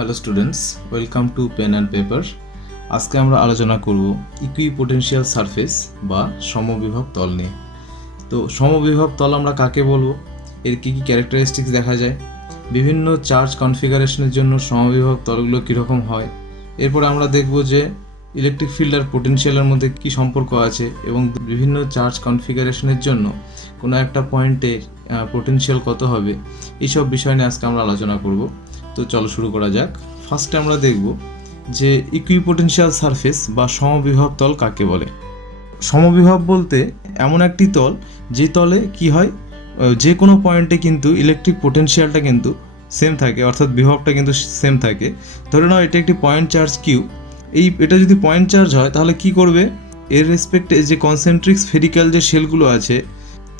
Hello students, welcome to Pen and Paper. আজকে আমরা আলোচনা করব ইকুইপোটেনশিয়াল সারফেস বা সমবিভব তল নিয়ে। তো সমবিভব তল আমরা কাকে বলবো, এর কী কী ক্যারেক্টারিস্টিক্স দেখা যায়, বিভিন্ন চার্জ কনফিগারেশনের জন্য সমবিভব তলগুলো কীরকম হয়, এরপর আমরা দেখব যে ইলেকট্রিক ফিল্ড আর পোটেনশিয়ালের মধ্যে কী সম্পর্ক আছে এবং বিভিন্ন চার্জ কনফিগারেশনের জন্য কোনো একটা পয়েন্টের পোটেনশিয়াল কত হবে, এইসব বিষয় নিয়ে আজকে আমরা আলোচনা করব। তো চলো শুরু করা যাক। ফার্স্টে আমরা দেখব যে ইকুইপোটেনশিয়াল সারফেস বা সমবিভব তল কাকে বলে। সমবিভব বলতে এমন একটি তল যে তলে কি হয়, যে কোনো পয়েন্টে কিন্তু ইলেকট্রিক পোটেনশিয়ালটা কিন্তু সেম থাকে, অর্থাৎ বিভবটা কিন্তু সেম থাকে। ধরে নাও এটা একটি পয়েন্ট চার্জ কিউ, এটা যদি পয়েন্ট চার্জ হয় তাহলে কি করবে, এর রেসপেক্টে যে কনসেন্ট্রিক স্ফেরিক্যাল যে শেলগুলো আছে,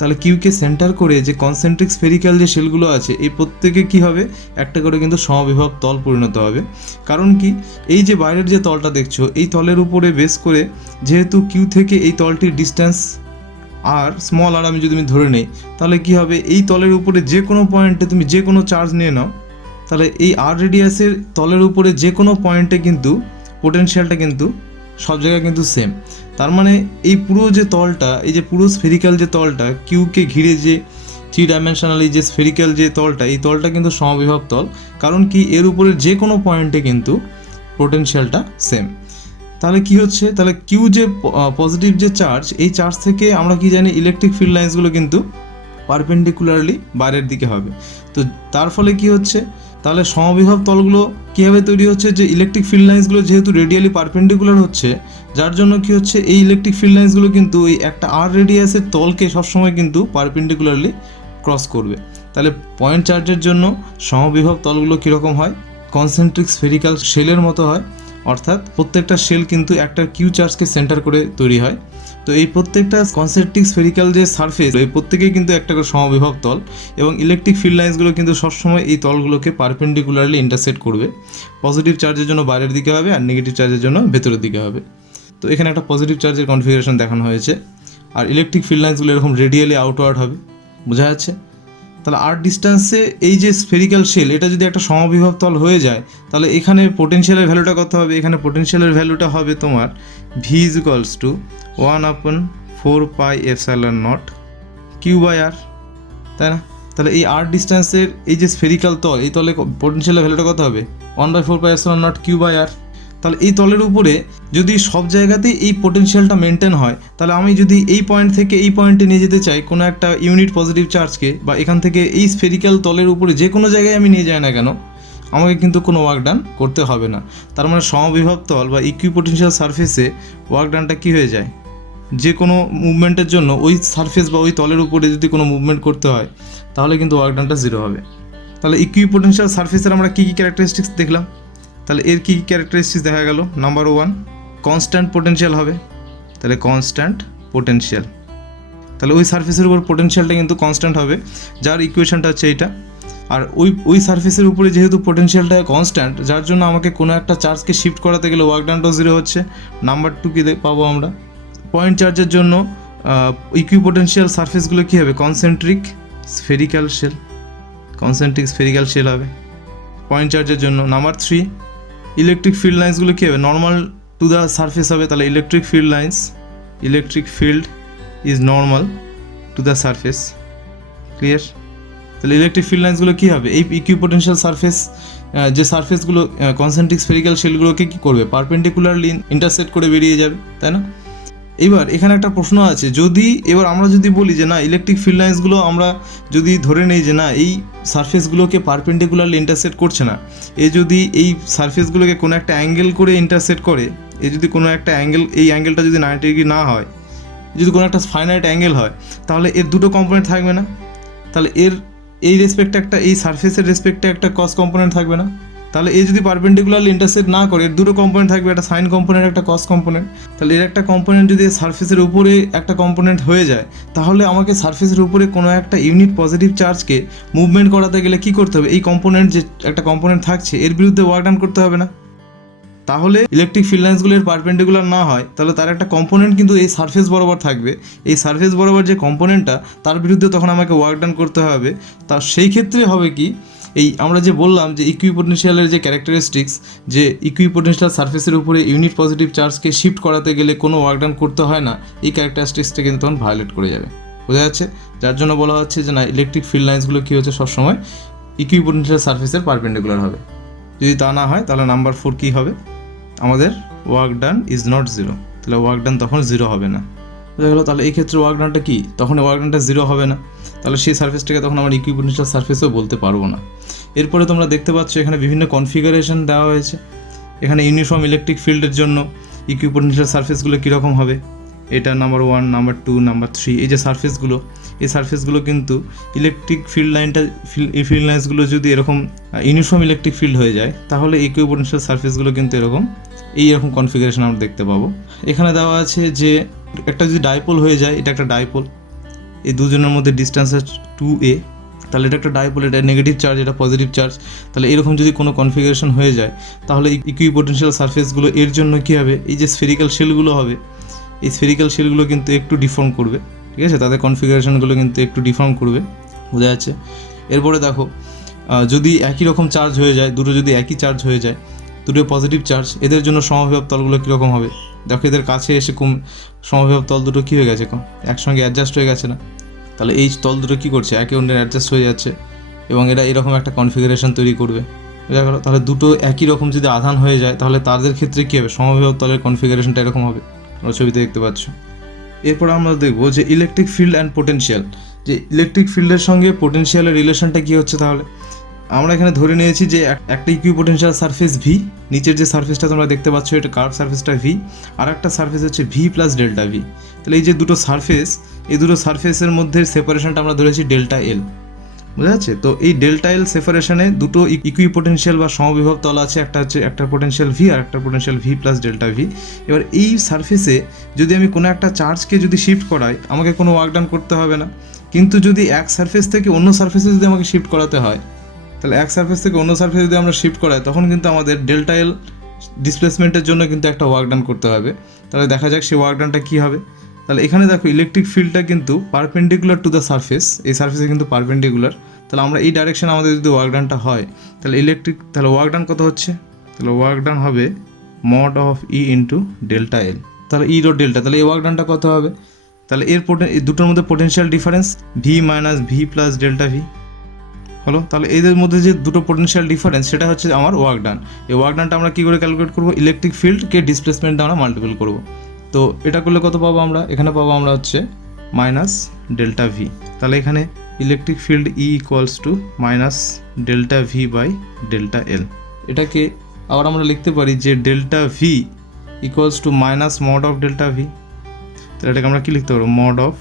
তাহলে কিউকে সেন্টার করে যে কনসেন্ট্রিক স্ফেরিক্যাল যে শেলগুলো আছে এই প্রত্যেকে কি হবে, একটা করে কিন্তু সমবিভব তল পরিণত হবে। কারণ কি, এই যে বাইরের যে তলটা দেখছো এই তলের উপরে বেস করে, যেহেতু কিউ থেকে এই তলটির ডিস্ট্যান্স আর স্মল আর আমি যদি ধরে নিই, তাহলে কি হবে, এই তলের উপরে যে কোনো পয়েন্টে তুমি যে কোনো চার্জ নিয়ে নাও, তাহলে এই আর রেডিয়াসের তলের উপরে যে কোনো পয়েন্টে কিন্তু পোটেনশিয়ালটা কিন্তু সব জায়গায় কিন্তু সেম। তার মানে এই পুরো যে তলটা, এই যে পুরো স্ফেরিক্যাল যে তলটা, কিউকে ঘিরে যে থ্রি ডাইমেনশনালি যে স্ফেরিক্যাল যে তলটা, এই তলটা কিন্তু সমবিভব তল। কারণ কি, এর উপরে যে কোনো পয়েন্টে কিন্তু পোটেনশিয়ালটা সেম। তাহলে কি হচ্ছে, তাহলে কিউ যে পজিটিভ যে চার্জ, এই চার্জ থেকে আমরা কি জানি, ইলেকট্রিক ফিল্ড লাইন্সগুলো কিন্তু পারপেন্ডিকুলারলি বাইরের দিকে হবে। তো তার ফলে কি হচ্ছে, তাহলে সমবিভব তলগুলো কীভাবে তৈরি হচ্ছে, যে ইলেকট্রিক ফিল্ড লাইন্সগুলো যেহেতু রেডিয়ালি পারপেন্ডিকুলার হচ্ছে, যার জন্য কি হচ্ছে, এই ইলেকট্রিক ফিল্ড লাইন্সগুলো কিন্তু এই একটা আর রেডিয়াসের তলকে সবসময় কিন্তু পারপেন্ডিকুলারলি ক্রস করবে। তাহলে পয়েন্ট চার্জের জন্য সমবিভব তলগুলো কীরকম হয়, কনসেন্ট্রিক স্ফেরিক্যাল শেলের মতো হয়, অর্থাৎ প্রত্যেকটা শেল কিন্তু একটা কিউ চার্জকে সেন্টার করে তৈরি হয়। তো এই প্রত্যেকটা কনসেন্ট্রিক স্ফেরিক্যাল যে সারফেস, এই প্রত্যেকেই কিন্তু একটা করে সমবিভব তল, এবং ইলেকট্রিক ফিল্ড লাইন্সগুলো কিন্তু সবসময় এই তলগুলোকে পারপেন্ডিকুলারলি ইন্টারসেক্ট করবে। পজিটিভ চার্জের জন্য বাইরের দিকে হবে আর নেগেটিভ চার্জের জন্য ভেতরের দিকে হবে। তো এখানে একটা পজিটিভ চার্জের কনফিগারেশন দেখানো হয়েছে, আর ইলেকট্রিক ফিল্ড লাইন্সগুলো এরকম রেডিয়ালি আউটওয়ার্ড হবে, বোঝা যাচ্ছে। তাহলে আর ডিস্টেন্সে এই যে স্ফেরিক্যাল শেল, এটা যদি একটা সমবিভব তল হয়ে যায়, তাহলে এখানে পোটেনশিয়ালের ভ্যালুটা কত হবে, এখানে পোটেনশিয়ালের ভ্যালুটা হবে তোমার V is equals to 1/4πε0 Q by R, তাই না? তাহলে এই আর ডিস্টেন্সের এই যে স্ফেরিক্যাল তল, এই তলে পোটেনশিয়ালের ভ্যালুটা কত হবে, 1/4πε0 কিউ বাই আর। তাহলে এই তলের উপরে যদি সব জায়গাতেই এই পোটেনশিয়ালটা মেনটেন হয়, তাহলে আমি যদি এই পয়েন্ট থেকে এই পয়েন্টে নিয়ে যেতে চাই কোনো একটা ইউনিট পজিটিভ চার্জকে, বা এখান থেকে এই স্ফেরিক্যাল তলের উপরে যে কোনো জায়গায় আমি নিয়ে যাই না কেন, আমাকে কিন্তু কোনো ওয়ার্ক ডান করতে হবে না। তার মানে সমবিভব তল বা ইকুইপোটেনশিয়াল সারফেসে ওয়ার্ক ডানটা কী হয়ে যায়, যে কোনো মুভমেন্টের জন্য ওই সারফেস বা ওই তলের উপরে যদি কোনো মুভমেন্ট করতে হয়, তাহলে কিন্তু ওয়ার্ক ডানটা জিরো হবে। তাহলে ইকুইপোটেনশিয়াল সারফেসের আমরা কী কী ক্যারেক্টারিস্টিক্স দেখলাম, তাহলে এর কী কী ক্যারেক্টারিস্টিক্স দেখা গেল। নাম্বার 1, কনস্ট্যান্ট পোটেনশিয়াল হবে। তাহলে কনস্ট্যান্ট পোটেনশিয়াল, তাহলে ওই সারফেসের উপর পোটেনশিয়ালটা কিন্তু কনস্ট্যান্ট হবে, যার ইকুয়েশনটা হচ্ছে এইটা। আর ওই সারফেসের উপরে যেহেতু পোটেনশিয়ালটা কনস্ট্যান্ট, যার জন্য আমাকে কোনো একটা চার্জকে শিফট করাতে গেলে ওয়ার্ক ডানটাও জিরো হচ্ছে। নাম্বার 2 কী পাবো আমরা, পয়েন্ট চার্জের জন্য ইকুইপোটেনশিয়াল সারফেসগুলো কী হবে, কনসেন্ট্রিক স্ফেরিক্যাল শেল হবে পয়েন্ট চার্জের জন্য। নাম্বার 3, ইলেকট্রিক ফিল্ড লাইন্সগুলো কী হবে, নর্মাল টু দ্য সারফেস হবে। তাহলে electric field is normal to the surface, clear. তাহলে ইলেকট্রিক ফিল্ড লাইন্সগুলো কী হবে, এই ইকুইপোটেনশিয়াল সারফেস যে সারফেসগুলো কনসেন্ট্রিক স্ফেরিক্যাল শেলগুলোকে কী করবে, পারপেন্ডিকুলারলি ইন্টারসেক্ট করে বেরিয়ে যাবে, তাই না? এবার এখানে একটা প্রশ্ন আছে, এবার আমরা যদি বলি যে না, ইলেকট্রিক ফিল্ড লাইন্সগুলো আমরা যদি ধরে নেই যে না, এই সারফেসগুলোকে পারপেন্ডিকুলারলি ইন্টারসেক্ট করছে না, যদি এই সারফেসগুলোকে কোনো একটা অ্যাঙ্গেল করে ইন্টারসেক্ট করে, যদি কোনো একটা অ্যাঙ্গেল, এই অ্যাঙ্গেলটা যদি 90 ডিগ্রি না হয়, যদি কোনো একটা ফাইনাইট অ্যাঙ্গেল হয়, তাহলে এর দুটো কম্পোনেন্ট থাকবে না। তাহলে এই রেসপেক্টে একটা, এই সারফেসের রেসপেক্টে একটা কস কম্পোনেন্ট থাকবে না। তাহলে যদি পারপেন্ডিকুলারলি ইন্টারসেক্ট না করে, এর দুটো কম্পোনেন্ট থাকবে, একটা সাইন কম্পোনেন্ট, একটা কস কম্পোনেন্ট। তাহলে এর একটা কম্পোনেন্ট যদি সারফেসের উপরে একটা কম্পোনেন্ট হয়ে যায়, তাহলে আমাকে সারফেসের উপরে কোনো একটা ইউনিট পজিটিভ চার্জকে মুভমেন্ট করাতে গেলে কী করতে হবে, এই কম্পোনেন্ট যে একটা কম্পোনেন্ট থাকছে এর বিরুদ্ধে ওয়ার্ক ডান করতে হবে না। তাহলে ইলেকট্রিক ফিল্ড লাইন্সগুলোর পারপেন্ডিকুলার না হয়, তাহলে তার একটা কম্পোনেন্ট কিন্তু এই সারফেস বরাবর থাকবে। এই সারফেস বরাবর যে কম্পোনেন্টটা, তার বিরুদ্ধে তখন আমাকে ওয়ার্ক ডান করতে হবে। তা সেই ক্ষেত্রে হবে কি, এই আমরা যে বললাম যে ইকুইপোটেনশিয়ালের যে ক্যারেক্টারিস্টিক্স, যে ইকুইপোটেনশিয়াল সারফেসের উপরে ইউনিট পজিটিভ চার্জকে শিফট করাতে গেলে কোনো ওয়ার্ক ডান করতে হয় না, এই ক্যারেক্টারিস্টিক্সটা কিন্তু তখন ভায়োলেট করে যাবে। বোঝা যাচ্ছে? যার জন্য বলা হচ্ছে যে না, ইলেকট্রিক ফিল্ড লাইন্সগুলো কী হচ্ছে সবসময় ইকুইপোটেনশিয়াল সারফেসের পারপেন্ডিকুলার হবে। যদি তা না হয় তাহলে নাম্বার 4 কী হবে, আমাদের work done is not zero, তাহলে ওয়ার্ক ডান তখন জিরো হবে না। বোঝা গেল? তাহলে এই ক্ষেত্রে ওয়ার্ক ডানটা কী, তখন ওয়ার্ক ডানটা জিরো হবে না, তাহলে সেই সারফেসটাকে তখন আমরা ইকুইপোটেনশিয়াল সারফেসও বলতে পারবো না। এরপরে তোমরা দেখতে পাচ্ছ এখানে বিভিন্ন কনফিগারেশন দেওয়া হয়েছে। এখানে ইউনিফর্ম ইলেকট্রিক ফিল্ডের জন্য ইকুইপোটেনশিয়াল সারফেসগুলো কীরকম হবে, এটা নাম্বার 1, নাম্বার 2, নাম্বার 3, এই যে সারফেসগুলো, এই সারফেসগুলো কিন্তু ইলেকট্রিক ফিল্ড লাইনটা এই ফিল্ড লাইন্সগুলো যদি এরকম ইউনিফর্ম ইলেকট্রিক ফিল্ড হয়ে যায়, তাহলে ইকুইপোটেনশিয়াল সারফেসগুলো কিন্তু এইরকম কনফিগারেশন আমরা দেখতে পাবো। এখানে দেওয়া আছে যে একটা যদি ডাইপোল হয়ে যায়, এটা একটা ডাইপোল, এই দুজনের মধ্যে ডিস্টেন্স আছে 2a, তাহলে এটা একটা ডাইপোল, এটা নেগেটিভ চার্জ, এটা পজিটিভ চার্জ। তাহলে এরকম যদি কোনো কনফিগারেশন হয়ে যায়, তাহলে ইকুইপোটেনশিয়াল সারফেসগুলো এর জন্য কী হবে, এই যে স্ফেরিক্যাল শেলগুলো হবে, এই স্ফেরিক্যাল শেলগুলো কিন্তু একটু ডিফর্ম করবে, ঠিক আছে, তাদের কনফিগারেশনগুলো কিন্তু একটু ডিফর্ম করবে। বোঝা যাচ্ছে? এরপরে দেখো, যদি একই রকম চার্জ হয়ে যায়, দুটো যদি একই চার্জ হয়ে যায়, দুটো পজিটিভ চার্জ, এদের জন্য সমবিভব তলগুলো কীরকম হবে। দেখো এদের কাছে এসে সমবিভব তল দুটো কী হয়ে গেছে, একসঙ্গে অ্যাডজাস্ট হয়ে গেছে না, তাহলে এই তল দুটো কী করছে, একে অন্যের অ্যাডজাস্ট হয়ে যাচ্ছে এবং এরা এরকম একটা কনফিগারেশন তৈরি করবে। বোঝা গেল? তাহলে দুটো একই রকম যদি আধান হয়ে যায়, তাহলে তাদের ক্ষেত্রে কী হবে, সমবিভব তলের কনফিগারেশনটা এরকম হবে, তোমরা ছবিতে দেখতে পাচ্ছ। এরপর আমরা দেখবো যে ইলেকট্রিক ফিল্ড অ্যান্ড পোটেনশিয়াল, যে ইলেকট্রিক ফিল্ডের সঙ্গে পোটেনশিয়ালের রিলেশনটা কী হচ্ছে। তাহলে আমরা এখানে ধরে নিয়েছি যে একটা ইকুইপোটেনশিয়াল সারফেস ভি, নিচের যে সারফেসটা তোমরা দেখতে পাচ্ছ এটা কার্ভ সারফেসটা ভি, আর একটা সারফেস হচ্ছে ভি প্লাস ডেল্টা ভি। তাহলে এই যে দুটো সারফেস, এই দুটো সারফেসের মধ্যে সেপারেশনটা আমরা ধরেছি ডেল্টা এল। বোঝা যাচ্ছে? তো এই ডেল্টা এল সেপারেশনে দুটো ইকুইপোটেনশিয়াল বা সমবিভব তল আছে, একটা হচ্ছে একটা পোটেনশিয়াল ভি আর একটা potential V plus delta V. এবার এই সারফেসে যদি আমি কোনো একটা চার্জকে যদি শিফট করাই, আমাকে কোনো ওয়ার্ক ডান করতে হবে না, কিন্তু যদি এক সারফেস থেকে অন্য সারফেসে যদি আমাকে শিফট করাতে হয়, তাহলে এক সারফেস থেকে অন্য সারফেসে যদি আমরা শিফট করাই, তখন কিন্তু আমাদের ডেল্টা এল ডিসপ্লেসমেন্টের জন্য কিন্তু একটা ওয়ার্ক ডান করতে হবে। তাহলে দেখা যাক সেই ওয়ার্ক ডানটা কী হবে। তাহলে এখানে দেখো ইলেকট্রিক ফিল্ডটা কিন্তু পারপেন্ডিকুলার টু দ্য সারফেস, এই সারফেসে কিন্তু পারপেন্ডিকুলার। তাহলে আমরা এই ডাইরেকশানে আমাদের যদি ওয়ার্ক ডানটা হয়, তাহলে তাহলে ওয়ার্ক ডান কত হচ্ছে, তাহলে ওয়ার্ক ডান হবে mod of E into delta L. তাহলে ই ডট ডেল্টা, তাহলে এই ওয়ার্ক ডানটা কত হবে, তাহলে এই দুটোর মধ্যে potential difference V minus V plus delta V হলো। তাহলে এদের মধ্যে যে দুটো পোটেনশিয়াল ডিফারেন্স, সেটা হচ্ছে আমার ওয়ার্ক ডান। এই ওয়ার্ক ডানটা আমরা কী করে ক্যালকুলেট করবো, ইলেকট্রিক ফিল্ডকে ডিসপ্লেসমেন্টটা আমরা মাল্টিপল করবো। তো এটা করলে কত পাবো আমরা, এখানে পাবো আমরা হচ্ছে মাইনাস ডেল্টা ভি। তাহলে এখানে electric field E equals to minus delta V by delta L. এটাকে আবার আমরা লিখতে পারি যে delta V equals to minus mod of delta V. তাহলে এটাকে আমরা কী লিখতে পারবো, mod of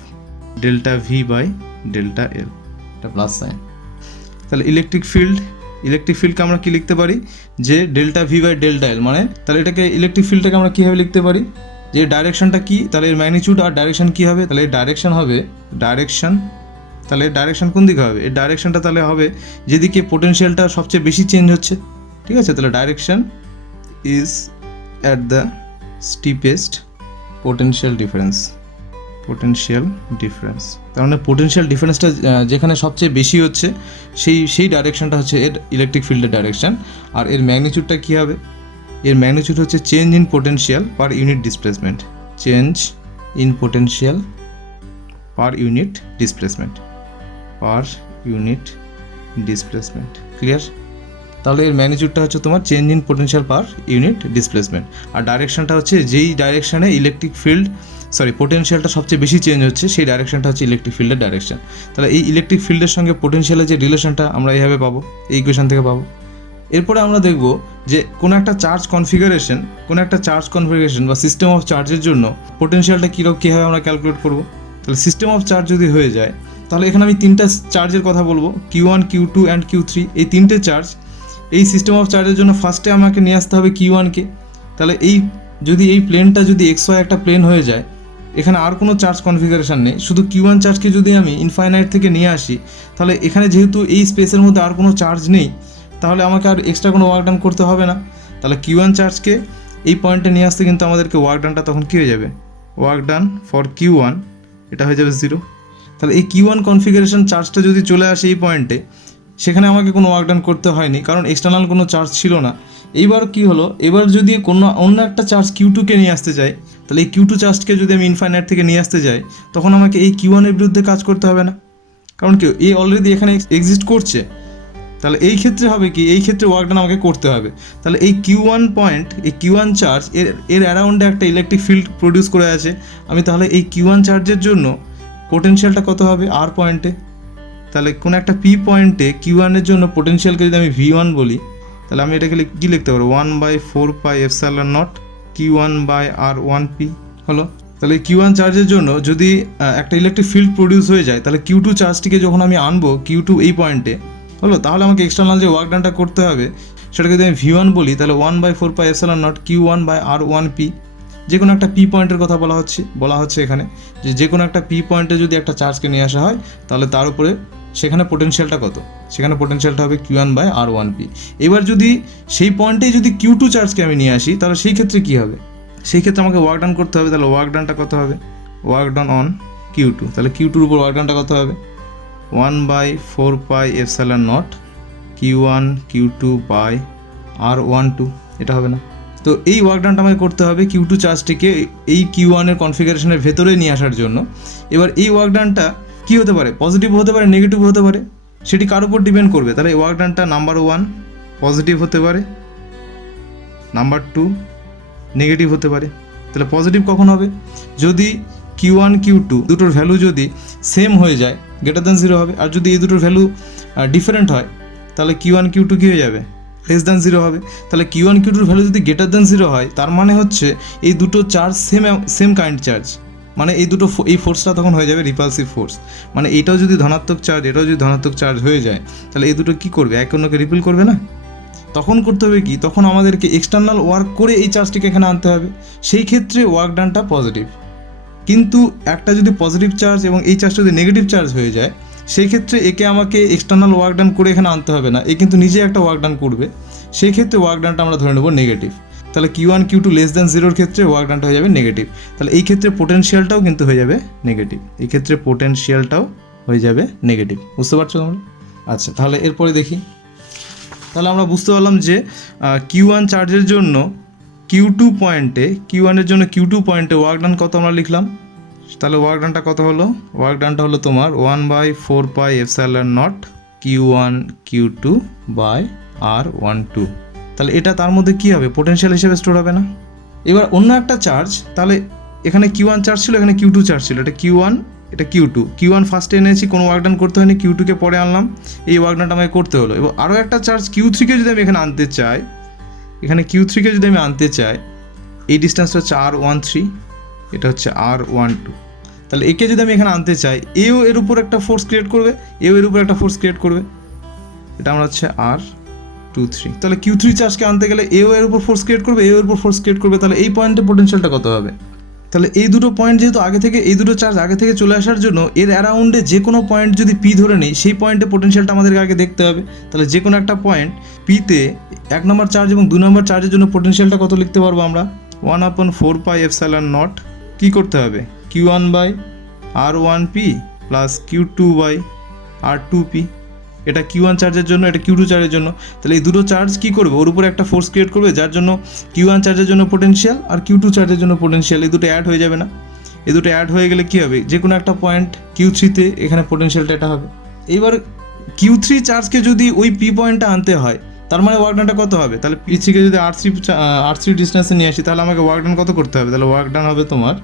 delta V by delta L, এটা প্লাস সাইন। তাহলে ইলেকট্রিক ফিল্ডকে আমরা কী লিখতে পারি, যে delta V by delta L, মানে তাহলে এটাকে ইলেকট্রিক ফিল্ডটাকে আমরা কীভাবে লিখতে পারি, যে ডাইরেকশনটা কী, তাহলে এর ম্যাগনিটিউড আর ডাইরেকশন কী হবে, তাহলে এর ডাইরেকশন হবে তাহলে এর ডাইরেকশন কোন দিকে হবে, এর ডাইরেকশনটা তাহলে হবে যেদিকে পোটেনশিয়ালটা সবচেয়ে বেশি চেঞ্জ হচ্ছে, ঠিক আছে। তাহলে direction is at the steepest potential difference, তার মানে পোটেনশিয়াল ডিফারেন্সটা যেখানে সবচেয়ে বেশি হচ্ছে সেই ডাইরেকশনটা হচ্ছে এর ইলেকট্রিক ফিল্ডের ডাইরেকশন। আর এর ম্যাগনিটিউডটা কী হবে, এর ম্যাগনিটিউড হচ্ছে change in potential per unit displacement, change in potential per unit displacement, clear. তাহলে এর ম্যাগনিটিউডটা হচ্ছে তোমার change in potential per unit displacement, আর ডাইরেকশনটা হচ্ছে যেই ডাইরেকশানে পোটেনশিয়ালটা সবচেয়ে বেশি চেঞ্জ হচ্ছে সেই ডাইরেকশনটা হচ্ছে ইলেকট্রিক ফিল্ডের ডাইরেকশন। তাহলে এই ইলেকট্রিক ফিল্ডের সঙ্গে পোটেনশিয়ালের যে রিলেশনটা আমরা এইভাবে পাবো, এই ইকুয়েশন থেকে পাবো। এরপরে আমরা দেখব যে কোনো একটা চার্জ কনফিগারেশন বা সিস্টেম অফ চার্জের জন্য পোটেনশিয়ালটা কীভাবে আমরা ক্যালকুলেট করব। তাহলে সিস্টেম অফ চার্জ যদি হয়ে যায়, তাহলে এখানে আমি তিনটা চার্জের কথা বলবো, Q1, Q2 অ্যান্ড Q3, এই তিনটে চার্জ। এই সিস্টেম অফ চার্জের জন্য ফার্স্টে আমাকে নিয়ে আসতে হবে Q1কে। তাহলে যদি এই প্লেনটা যদি XY একটা প্লেন হয়ে যায়, এখানে আর কোনো চার্জ কনফিগারেশন নেই, শুধু Q1 চার্জকে যদি আমি ইনফাইনাইট থেকে নিয়ে আসি, তাহলে এখানে যেহেতু এই স্পেসের মধ্যে আর কোনো চার্জ নেই, তাহলে আমাকে আর এক্সট্রা কোনো ওয়ার্ক ডান করতে হবে না। তাহলে Q1 চার্জকে এই পয়েন্টে নিয়ে আসতে কিন্তু আমাদেরকে ওয়ার্ক ডানটা তখন কী হয়ে যাবে, ওয়ার্ক ডান ফর Q1 এটা হয়ে যাবে 0। তাহলে এই Q1 কনফিগারেশন চার্জটা যদি চলে আসে এই পয়েন্টে, সেখানে আমাকে কোনো ওয়ার্ক ডান করতে হয়নি, কারণ এক্সটার্নাল কোনো চার্জ ছিল না। এইবার কি হলো, এবার যদি অন্য একটা চার্জ Q2কে নিয়ে আসতে চাই, তাহলে এই Q2 চার্জকে যদি আমি ইনফাইনাইট থেকে নিয়ে আসতে যাই, তখন আমাকে এই Q1 এর বিরুদ্ধে কাজ করতে হবে না, কারণ কি এই অলরেডি এখানে এক্সিস্ট করছে। তাহলে এই ক্ষেত্রে হবে কি, এই ক্ষেত্রে ওয়ার্ক ডান আমাকে করতে হবে। তাহলে এই Q1 পয়েন্ট, এই Q1 চার্জ এর অ্যারাউন্ডে একটা ইলেকট্রিক ফিল্ড প্রডিউস করে আছে। আমি তাহলে এই Q1 চার্জের জন্য পোটেনশিয়ালটা কত হবে R পয়েন্টে। তাহলে কোনো একটা P পয়েন্টে Q1 এর জন্য পোটেনশিয়ালকে যদি আমি V1 বলি, তাহলে আমি এটাকে কী লিখতে পারবো, 1/4πε0 Q1/R1P হলো। তাহলে Q1 চার্জের জন্য যদি একটা ইলেকট্রিক ফিল্ড প্রডিউস হয়ে যায়, তাহলে Q2 চার্জটিকে যখন আমি আনবো Q2 এই পয়েন্টে হলো, তাহলে আমাকে এক্সটার্নাল যে ওয়ার্ক ডানটা করতে হবে সেটাকে যদি আমি V1 বলি, তাহলে 1/4πε0 Q1/R1P। যে কোনো একটা P পয়েন্টের কথা বলা হচ্ছে এখানে, যে কোনো একটা P পয়েন্টে যদি একটা চার্জকে নিয়ে আসা হয়, তাহলে তার উপরে সেখানে পোটেনশিয়ালটা কত, সেখানে পোটেনশিয়ালটা হবে Q1/R1P। এবার যদি সেই পয়েন্টেই যদি Q2 চার্জকে আমি নিয়ে আসি, তাহলে সেই ক্ষেত্রে কী হবে, সেই ক্ষেত্রে আমাকে ওয়ার্ক ডান করতে হবে। তাহলে ওয়ার্ক ডানটা কত হবে, ওয়ার্ক ডান অন Q2, তাহলে Q2-র উপর ওয়ার্ক ডানটা কত হবে, 1/4πε0 Q1 Q2/R12, এটা হবে না। তো এই ওয়ার্ক ডানটা আমাকে করতে হবে Q2 চার্জটিকে এই Q1 এর কনফিগারেশনের ভেতরে নিয়ে আসার জন্য। এবার এই ওয়ার্ক ডানটা কী হতে পারে, পজিটিভ হতে পারে, নেগেটিভ হতে পারে, সেটি কার উপর ডিপেন্ড করবে। তাহলে এই ওয়ার্ক ডানটা নাম্বার 1 পজিটিভ হতে পারে, নাম্বার 2 নেগেটিভ হতে পারে। তাহলে পজিটিভ কখন হবে, যদি Q1 Q2 দুটোর ভ্যালু যদি সেম হয়ে যায়, গ্রেটার দ্যান 0 হবে। আর যদি এই দুটোর ভ্যালু ডিফারেন্ট হয়, তাহলে Q1 Q2 কী হয়ে যাবে, লেস দ্যান 0 হবে। তাহলে Q1 Q2-র ভ্যালু যদি গ্রেটার দ্যান 0 হয়, তার মানে হচ্ছে এই দুটো চার্জ সেম কাইন্ড চার্জ, মানে এই ফোর্সটা তখন হয়ে যাবে রিপালসিভ ফোর্স। মানে এটাও যদি ধনাত্মক চার্জ, এটাও যদি ধনাত্মক চার্জ হয়ে যায়, তাহলে এই দুটো কী করবে, একে অন্যকে রিপেল করবে না। তখন করতে হবে কি, তখন আমাদেরকে এক্সটার্নাল ওয়ার্ক করে এই চার্জটিকে এখানে আনতে হবে। সেই ক্ষেত্রে ওয়ার্ক ডানটা পজিটিভ। কিন্তু একটা যদি পজিটিভ চার্জ এবং এই চার্জটা যদি নেগেটিভ চার্জ হয়ে যায়, সেই ক্ষেত্রে একে আমাকে এক্সটার্নাল ওয়ার্ক ডান করে এখানে আনতে হবে না, এ কিন্তু নিজে একটা ওয়ার্ক ডান করবে। সেই ক্ষেত্রে ওয়ার্ক ডানটা আমরা ধরে নেব নেগেটিভ। তাহলে Q1 Q2 লেস দ্যান 0-র ক্ষেত্রে ওয়ার্ক ডানটা হয়ে যাবে নেগেটিভ। তাহলে এই ক্ষেত্রে পোটেনশিয়ালটাও কিন্তু হয়ে যাবে নেগেটিভ, এই ক্ষেত্রে পোটেনশিয়ালটাও হয়ে যাবে নেগেটিভ। বুঝতে পারছো তোমরা? আচ্ছা, তাহলে এরপরে দেখি। তাহলে আমরা বুঝতে পারলাম যে Q1 চার্জের জন্য Q2 পয়েন্টে, Q1 এর জন্য Q2 পয়েন্টে ওয়ার্ক ডান কত আমরা লিখলাম। তাহলে ওয়ার্ক ডানটা কত হলো, ওয়ার্ক ডানটা হলো তোমার 1/4πε0 Q1 Q2/R12। তাহলে এটা তার মধ্যে কী হবে, পোটেনশিয়াল হিসেবে স্টোর হবে না। এবার অন্য একটা চার্জ, তাহলে এখানে Q1 চার্জ ছিল, এখানে Q2 চার্জ ছিল, এটা Q1 এটা Q2 ফার্স্টে এনেছি, কোনো ওয়ার্ক ডান করতে হয়নি, Q2-কে পরে আনলাম, এই ওয়ার্ক ডানটা আমাকে করতে হলো। এবার আরও একটা চার্জ Q3-কে যদি আমি এখানে আনতে চাই, এখানে Q3-কে যদি আমি আনতে চাই, এই ডিস্টেন্সটা হচ্ছে R13, এটা হচ্ছে R12। তাহলে একে যদি আমি এখানে আনতে চাই, এও এর উপর একটা ফোর্স ক্রিয়েট করবে, এও এর উপর একটা ফোর্স ক্রিয়েট করবে, এটা আমরা হচ্ছে R23। তাহলে Q3 চার্জকে আনতে গেলে এও এর উপর ফোর্স ক্রিয়েট করবে, এও এর উপর ফোর্স ক্রিয়েট করবে। তাহলে এই পয়েন্টে পোটেনশিয়ালটা কত হবে, তাহলে এই দুটো পয়েন্ট যেহেতু আগে থেকে, এই দুটো চার্জ আগে থেকে চলে আসার জন্য এর অ্যারাউন্ডে যে কোনো পয়েন্ট যদি P ধরে নেই, সেই পয়েন্টে পোটেনশিয়ালটা আমাদেরকে আগে দেখতে হবে। তাহলে যে কোনো একটা পয়েন্ট P-তে 1 নম্বর চার্জ এবং 2 নম্বর চার্জের জন্য পোটেনশিয়ালটা কত লিখতে পারবো আমরা, 1/4πε0 কী করতে হবে, Q1/R1P প্লাস Q2/R2P। এটা Q1 চার্জের জন্য, এটা Q2 চার্জের জন্য। তাহলে এই দুটো চার্জ কী করবে, ওর উপরে একটা ফোর্স ক্রিয়েট করবে, যার জন্য Q1 চার্জের জন্য পোটেনশিয়াল আর Q2 চার্জের জন্য পোটেনশিয়াল, এই দুটো অ্যাড হয়ে যাবে না। এই দুটো অ্যাড হয়ে গেলে কী হবে, যে কোনো একটা পয়েন্ট Q3-তে এখানে পোটেনশিয়ালটা এটা হবে। এইবার Q3 চার্জকে যদি ওই P পয়েন্টটা আনতে হয়, তার মানে ওয়ার্ক ডানটা কত হবে, তাহলে P3-কে যদি R3 ডিস্টেন্সে নিয়ে আসি, তাহলে আমাকে ওয়ার্ক ডান কত করতে হবে, তাহলে ওয়ার্ক ডান হবে তোমার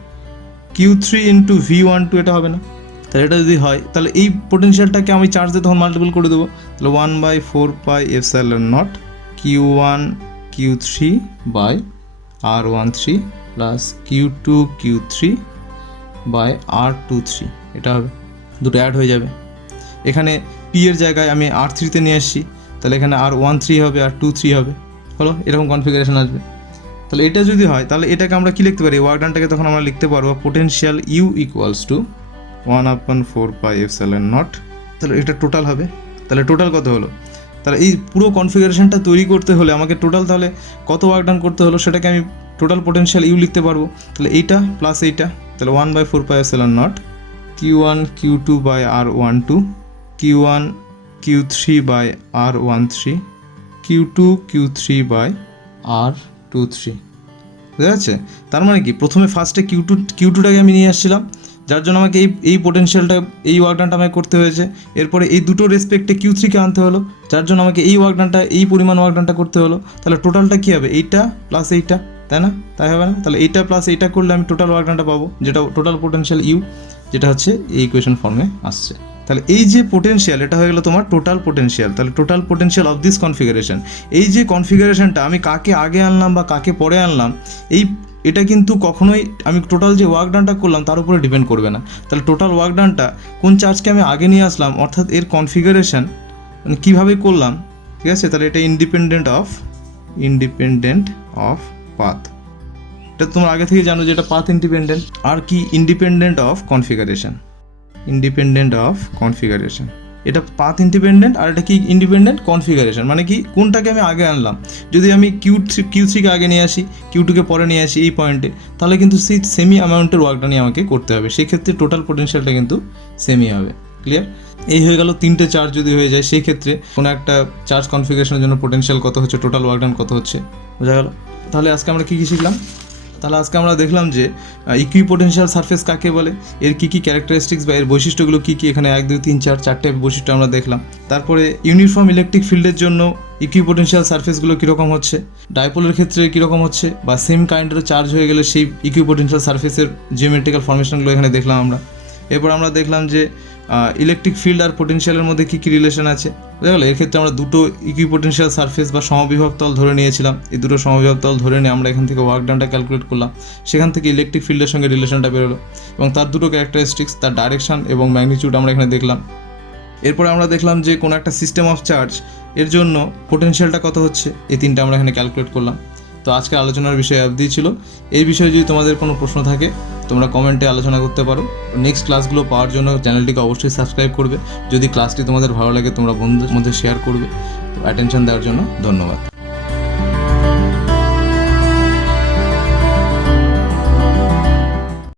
Q3 × V12, এটা হবে না। তাহলে এটা যদি হয়, তাহলে এই পোটেনশিয়ালটাকে আমি চার্জ দিয়ে তখন মাল্টিপল করে দেবো। তাহলে 1/4πε0 Q1 Q3/R13 plus Q2 Q3/R23, এটা হবে। দুটো অ্যাড হয়ে যাবে। এখানে P এর জায়গায় আমি R3-তে নিয়ে আসছি, তাহলে এখানে R13 হবে, R23 হবে, হলো এরকম কনফিগারেশন আসবে। তাহলে এটা যদি হয়, তাহলে এটাকে আমরা কী লিখতে পারি, ওয়ার্ক ডানটাকে তখন আমরা লিখতে পারবো পোটেনশিয়াল U = 1/4πε0। তাহলে এটা টোটাল হবে। তাহলে টোটাল কত হলো, তাহলে এই পুরো কনফিগারেশনটা তৈরি করতে হলে আমাকে টোটাল তাহলে কত ওয়ার্ক ডান করতে হলো, সেটাকে আমি টোটাল পোটেনশিয়াল ইউ লিখতে পারবো। তাহলে এইটা প্লাস এইটা, তাহলে 1/4πε0 Q1 Q2/R12 Q1 Q3 by R13, Q2 Q3 by R23। বুঝা যাচ্ছে? তার মানে কি, প্রথমে ফার্স্টে কিউ টুটাকে আমি নিয়ে আসছিলাম, যার জন্য আমাকে এই পোটেনশিয়ালটা, এই ওয়ার্কডানটা আমাকে করতে হয়েছে। এরপরে এই দুটো রেসপেক্টে কিউ3কে আনতে হলো, যার জন্য আমাকে এই ওয়ার্কডানটা, এই পরিমাণ ওয়ার্কডানটা করতে হলো। তাহলে টোটালটা কী হবে? এইটা প্লাস এইটা, তাই না? তাই হবে না? তাহলে এইটা প্লাস এইটা করলে আমি টোটাল ওয়ার্কডানটা পাবো, যেটা টোটাল পোটেনশিয়াল ইউ, যেটা হচ্ছে এই ইকুয়েশন ফর্মে আসছে। তাহলে এই যে পোটেনশিয়াল, এটা হয়ে গেলো তোমার টোটাল পোটেনশিয়াল। তাহলে total potential of this configuration, এই যে কনফিগারেশনটা আমি কাকে আগে আনলাম বা কাকে পরে আনলাম, এটা কিন্তু কখনোই আমি টোটাল যে ওয়ার্কডানটা করলাম তার উপরে ডিপেন্ড করবে না। তাহলে টোটাল ওয়ার্কডানটা কোন চার্জকে আমি আগে নিয়ে আসলাম, অর্থাৎ এর কনফিগারেশন মানে কীভাবে করলাম, ঠিক আছে? তাহলে এটা ইন্ডিপেন্ডেন্ট অফ পাথ। এটা তোমরা আগে থেকে জানো যে এটা পাথ ইন্ডিপেন্ডেন্ট। আর কি? Independent of configuration. এটা পাথ ইন্ডিপেন্ডেন্ট, আর এটা কি? Independent configuration. মানে কি, কোনটাকে আমি আগে আনলাম। যদি আমি কিউ3কে আগে নিয়ে আসি, কিউ2কে পরে নিয়ে আসি এই পয়েন্টে, তাহলে কিন্তু সেই সেমি অ্যামাউন্টের ওয়ার্কডানই আমাকে করতে হবে। সেই ক্ষেত্রে টোটাল পোটেনশিয়ালটা কিন্তু সেমই হবে। ক্লিয়ার? এই হয়ে গেল তিনটে চার্জ যদি হয়ে যায়, সেই ক্ষেত্রে কোনো একটা চার্জ কনফিগারেশনের জন্য পোটেনশিয়াল কত হচ্ছে, টোটাল ওয়ার্কডান কত হচ্ছে, বোঝা গেল? তাহলে আজকে আমরা কী শিখলাম? তাহলে আজকে আমরা দেখলাম যে ইকুইপোটেনশিয়াল সারফেস কাকে বলে, এর কী কী ক্যারেক্টারিস্টিক্স বা এর বৈশিষ্ট্যগুলো কী কী, এখানে 1 2 3 4 চারটে বৈশিষ্ট্য আমরা দেখলাম। তারপরে ইউনিফর্ম ইলেকট্রিক ফিল্ডের জন্য ইকুইপোটেনশিয়াল সারফেসগুলো কীরকম হচ্ছে, ডাইপোলের ক্ষেত্রে কীরকম হচ্ছে, বা সেম কাইন্ডের চার্জ হয়ে গেলে সেই ইকুইপোটেনশিয়াল সারফেসের জিওমেট্রিক্যাল ফর্মেশনগুলো এখানে দেখলাম আমরা। এরপর আমরা দেখলাম যে ইলেকট্রিক ফিল্ড আর পোটেনশিয়ালের মধ্যে কী কী রিলেশন আছে, বুঝা গেল? এর ক্ষেত্রে আমরা দুটো ইকুইপোটেনশিয়াল সারফেস বা সমবিভব তল ধরে নিয়েছিলাম। এই দুটো সমবিভব তল ধরে নিয়ে আমরা এখান থেকে ওয়ার্কডানটা ক্যালকুলেট করলাম, সেখান থেকে ইলেকট্রিক ফিল্ডের সঙ্গে রিলেশনটা বেরোলো, এবং তার দুটো ক্যারেক্টারিস্টিক্স, তার ডাইরেকশন এবং ম্যাগনিটিউড আমরা এখানে দেখলাম। এরপরে আমরা দেখলাম যে কোনো একটা সিস্টেম অফ চার্জ এর জন্য পোটেনশিয়ালটা কত হচ্ছে, এই তিনটা আমরা এখানে ক্যালকুলেট করলাম। তো আজকে আলোচনার বিষয় অবধি ছিল। এই বিষয়ে যদি তোমাদের কোনো প্রশ্ন থাকে তোমরা কমেন্টে আলোচনা করতে পারো। নেক্সট ক্লাসগুলো পাওয়ার জন্য চ্যানেলটিকে অবশ্যই সাবস্ক্রাইব করবে। যদি ক্লাসটি তোমাদের ভালো লাগে তোমরা বন্ধুদের মধ্যে শেয়ার করবে। তো অ্যাটেনশন দেওয়ার জন্য ধন্যবাদ।